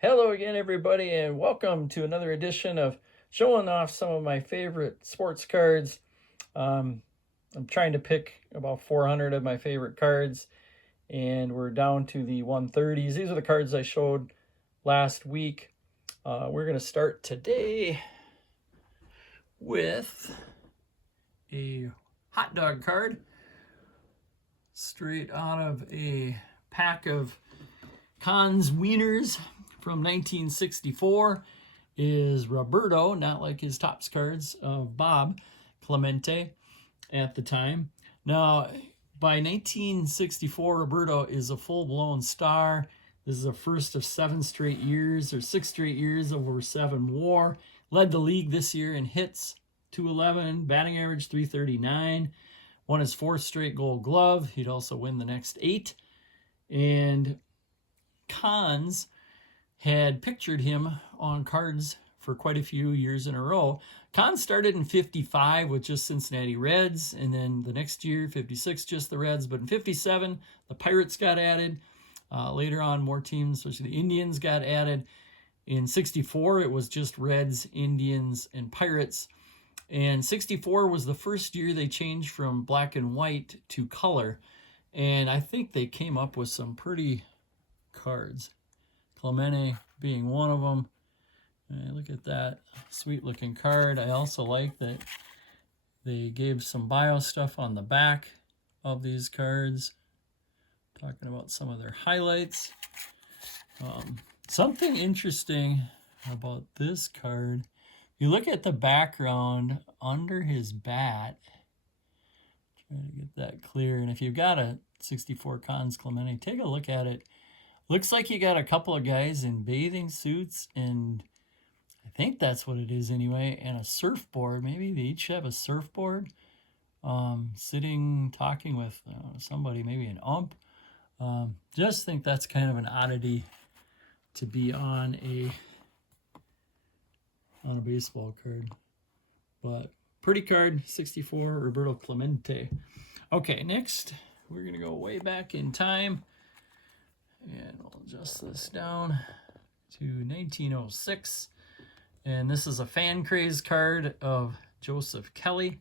Hello again, everybody, and welcome to another edition of showing off some of my favorite sports cards. I'm trying to pick about 400 of my favorite cards, and we're down to the 130s. These are the cards I showed last week. We're going to start today with a hot dog card straight out of a pack of Kahn's Wieners from 1964 is Roberto, not like his Topps cards of Bob Clemente at the time. Now, by 1964, Roberto is a full-blown star. This is the first of 7 straight years, or 6 straight years over 7 WAR. Led the league this year in hits, 211, batting average 339. Won his 4th straight Gold Glove. He'd also win the next 8. And Kahn's had pictured him on cards for quite a few years in a row. Kahn started in 55 with just Cincinnati Reds, and then the next year, 56, just the Reds. But in 57, the Pirates got added. Later on, more teams, especially the Indians, got added. In 64, it was just Reds, Indians, and Pirates. And 64 was the first year they changed from black and white to color. And I think they came up with some pretty cards. Clemente being one of them. Look at that sweet looking card. I also like that they gave some bio stuff on the back of these cards, talking about some of their highlights. Something interesting about this card, you look at the background under his bat, try to get that clear, and if you've got a 64 Kahn's Clemente, take a look at it. Looks like you got a couple of guys in bathing suits, and I think that's what it is anyway, and a surfboard. Maybe they each have a surfboard, sitting, talking with somebody, maybe an ump. Just think that's kind of an oddity to be on a baseball card. But pretty card, 64, Roberto Clemente. Okay, next, we're going to go way back in time. And we'll adjust this down to 1906. And this is a fan craze card of Joseph Kelly.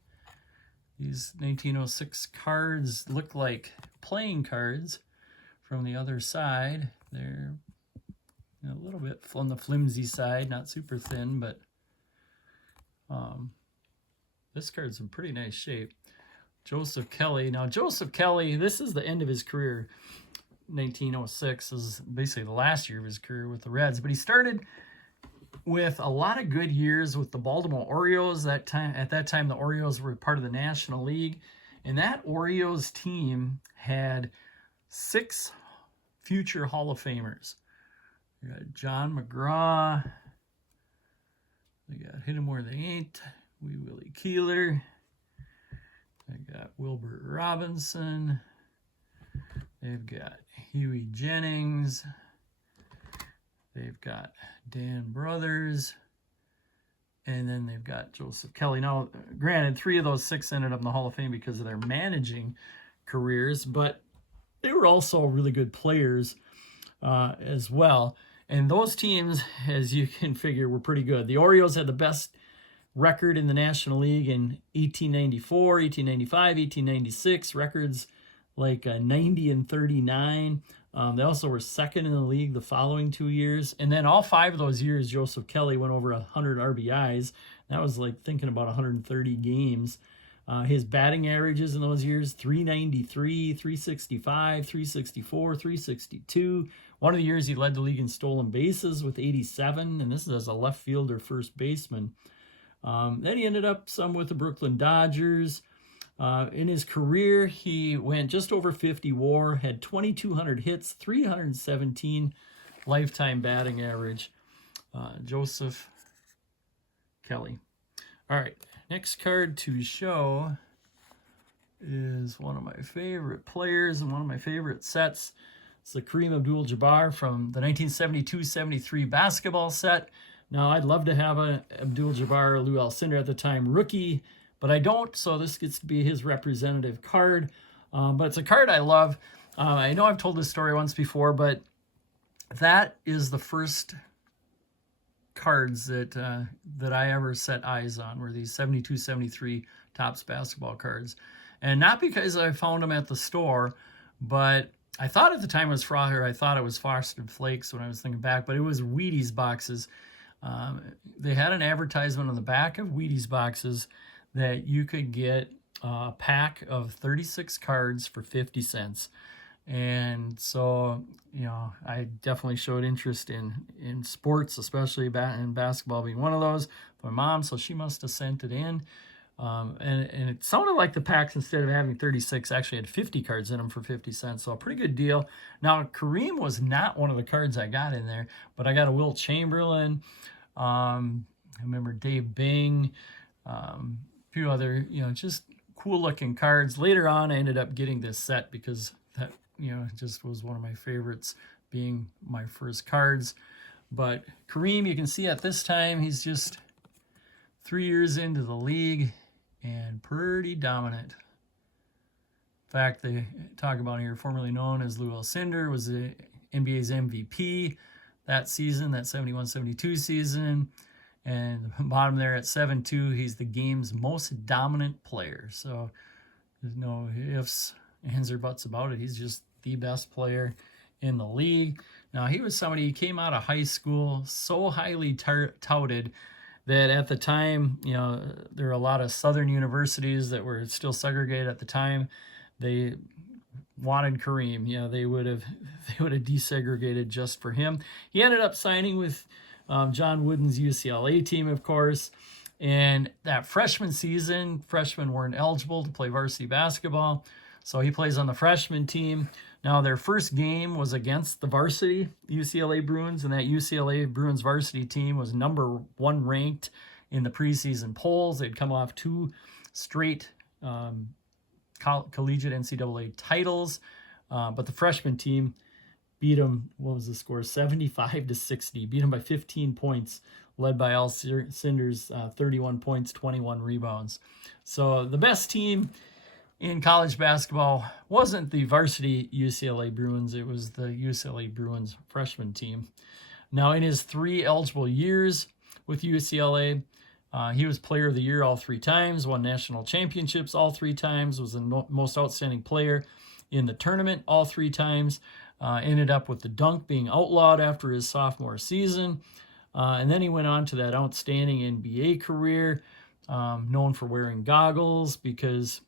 These 1906 cards look like playing cards from the other side. They're a little bit on the flimsy side, not super thin, but this card's in pretty nice shape. Joseph Kelly. Now, Joseph Kelly, this is the end of his career. 1906 is basically the last year of his career with the Reds, but he started with a lot of good years with the Baltimore Orioles. At that time, the Orioles were part of the National League, and that Orioles team had 6 future Hall of Famers. They got John McGraw. They got Hit 'Em Where They Ain't, Wee Willie Keeler. They got Wilbert Robinson. They've got Huey Jennings. They've got Dan Brothers. And then they've got Joseph Kelly. Now, granted, 3 of those 6 ended up in the Hall of Fame because of their managing careers, but they were also really good players as well. And those teams, as you can figure, were pretty good. The Orioles had the best record in the National League in 1894, 1895, 1896, records like 90 and 39. They also were second in the league the following 2 years. And then all 5 of those years, Joseph Kelly went over 100 RBIs. That was like thinking about 130 games. His batting averages in those years, 393, 365, 364, 362. One of the years he led the league in stolen bases with 87, and this is as a left fielder, first baseman. Then he ended up some with the Brooklyn Dodgers. In his career, he went just over 50 WAR, had 2,200 hits, 317 lifetime batting average. Joseph Kelly. All right, next card to show is one of my favorite players and one of my favorite sets. It's the Kareem Abdul-Jabbar from the 1972-73 basketball set. Now, I'd love to have a Abdul-Jabbar, Lou Alcindor at the time rookie, but I don't, so this gets to be his representative card. But it's a card I love. I know I've told this story once before, but that is the first cards that that I ever set eyes on, were these 72, 73 Topps basketball cards. And not because I found them at the store, but I thought at the time it was Frosted. I thought it was Frosted Flakes when I was thinking back, but it was Wheaties boxes. They had an advertisement on the back of Wheaties boxes that you could get a pack of 36 cards for 50 cents. And so, I definitely showed interest in sports, especially in basketball being one of those. My mom, so she must have sent it in. And it sounded like the packs, instead of having 36, actually had 50 cards in them for 50 cents. So a pretty good deal. Now, Kareem was not one of the cards I got in there, but I got a Wilt Chamberlain. I remember Dave Bing, a few other, just cool looking cards. Later on, I ended up getting this set because that, just was one of my favorites, being my first cards. But Kareem, you can see at this time, he's just 3 years into the league and pretty dominant. In fact, they talk about here, formerly known as Lou Alcindor, was the NBA's MVP that season, that 71-72 season. And bottom there at 7-2, he's the game's most dominant player. So there's no ifs, ands, or buts about it. He's just the best player in the league. Now, he was somebody, he came out of high school so highly touted that at the time, there were a lot of southern universities that were still segregated at the time. They wanted Kareem. They would have desegregated just for him. He ended up signing with John Wooden's UCLA team, of course. And that freshman season, freshmen weren't eligible to play varsity basketball, so he plays on the freshman team. Now, their first game was against the varsity UCLA Bruins, and that UCLA Bruins varsity team was number 1 ranked in the preseason polls. They'd come off 2 straight collegiate NCAA titles, but the freshman team beat them, what was the score, 75-60, beat them by 15 points, led by Alcindor's 31 points, 21 rebounds. So the best team in college basketball wasn't the varsity UCLA Bruins, it was the UCLA Bruins freshman team. Now, in his 3 eligible years with UCLA, he was player of the year all 3 times, won national championships all 3 times, was the most outstanding player in the tournament all 3 times, ended up with the dunk being outlawed after his sophomore season. And then he went on to that outstanding NBA career, known for wearing goggles because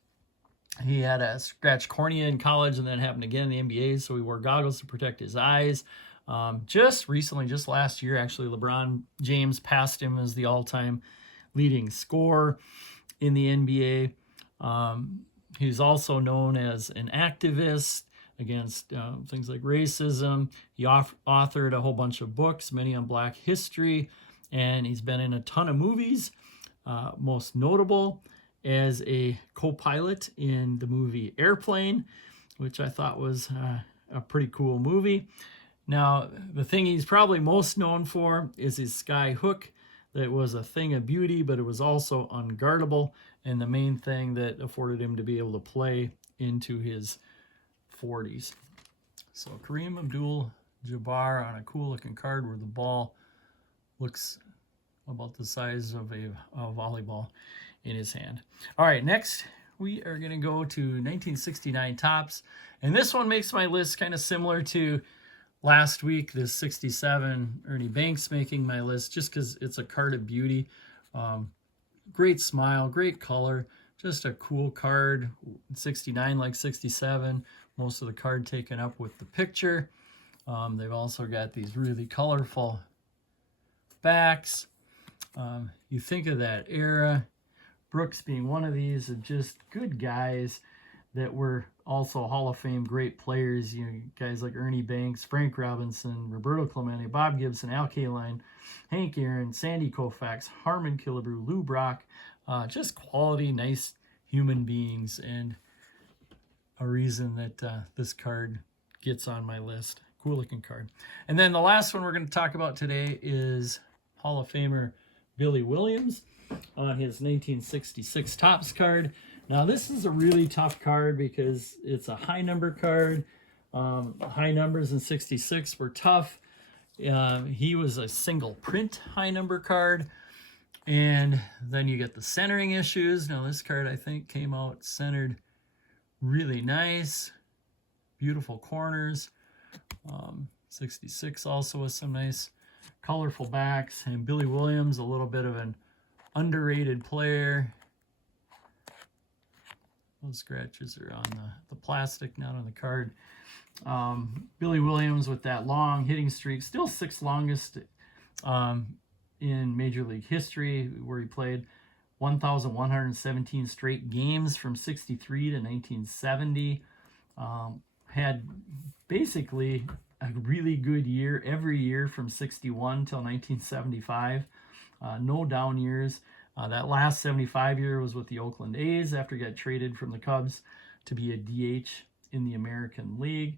he had a scratched cornea in college and then happened again in the NBA, so he wore goggles to protect his eyes. Just recently, just last year, actually, LeBron James passed him as the all-time leading scorer in the NBA. He's also known as an activist against things like racism. He authored a whole bunch of books, many on Black history, and he's been in a ton of movies, most notable as a co-pilot in the movie Airplane, which I thought was a pretty cool movie. Now, the thing he's probably most known for is his sky hook that was a thing of beauty, but it was also unguardable, and the main thing that afforded him to be able to play into his 40s. So Kareem Abdul-Jabbar on a cool-looking card where the ball looks about the size of a volleyball in his hand. All right, next we are going to go to 1969 Topps, and this one makes my list kind of similar to last week, this 67 Ernie Banks making my list, just because it's a card of beauty. Great smile, great color, just a cool card. 69 like 67, most of the card taken up with the picture. They've also got these really colorful backs. You think of that era, Brooks being one of these, of just good guys that were also Hall of Fame great players. Guys like Ernie Banks, Frank Robinson, Roberto Clemente, Bob Gibson, Al Kaline, Hank Aaron, Sandy Koufax, Harmon Killebrew, Lou Brock. Just quality, nice human beings, and a reason that this card gets on my list. Cool looking card. And then the last one we're going to talk about today is Hall of Famer Billy Williams on his 1966 Topps card. Now, this is a really tough card because it's a high number card. High numbers in 66 were tough. He was a single print high number card. And then you get the centering issues. Now this card, I think, came out centered really nice. Beautiful corners. 66 also with some nice colorful backs. And Billy Williams, a little bit of an underrated player. Those scratches are on the plastic, not on the card. Billy Williams with that long hitting streak, still 6th longest in Major League history, where he played 1,117 straight games from 63 to 1970. Had basically a really good year every year from 61 till 1975. No down years. That last 75 year was with the Oakland A's after he got traded from the Cubs to be a DH in the American League.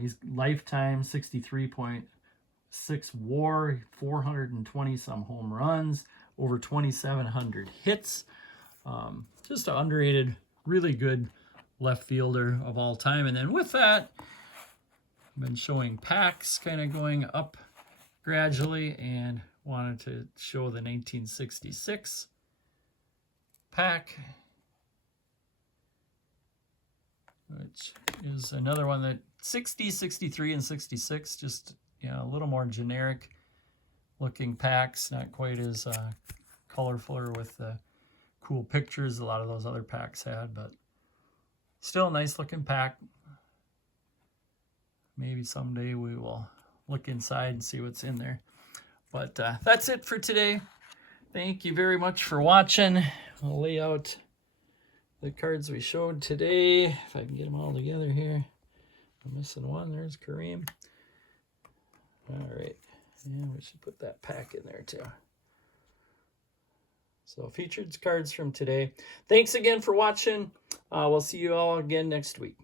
He's lifetime 63.6 WAR, 420 some home runs, over 2,700 hits. Just an underrated, really good left fielder of all time. And then with that, I've been showing packs kind of going up gradually, and wanted to show the 1966 pack, which is another one that 60, 63, and 66, just, you know, a little more generic looking packs, not quite as colorful or with the cool pictures a lot of those other packs had, but still a nice looking pack. Maybe someday we will look inside and see what's in there. But that's it for today. Thank you very much for watching. I'll lay out the cards we showed today, if I can get them all together here. I'm missing one. There's Kareem. All right. Yeah, we should put that pack in there too. So featured cards from today. Thanks again for watching. We'll see you all again next week.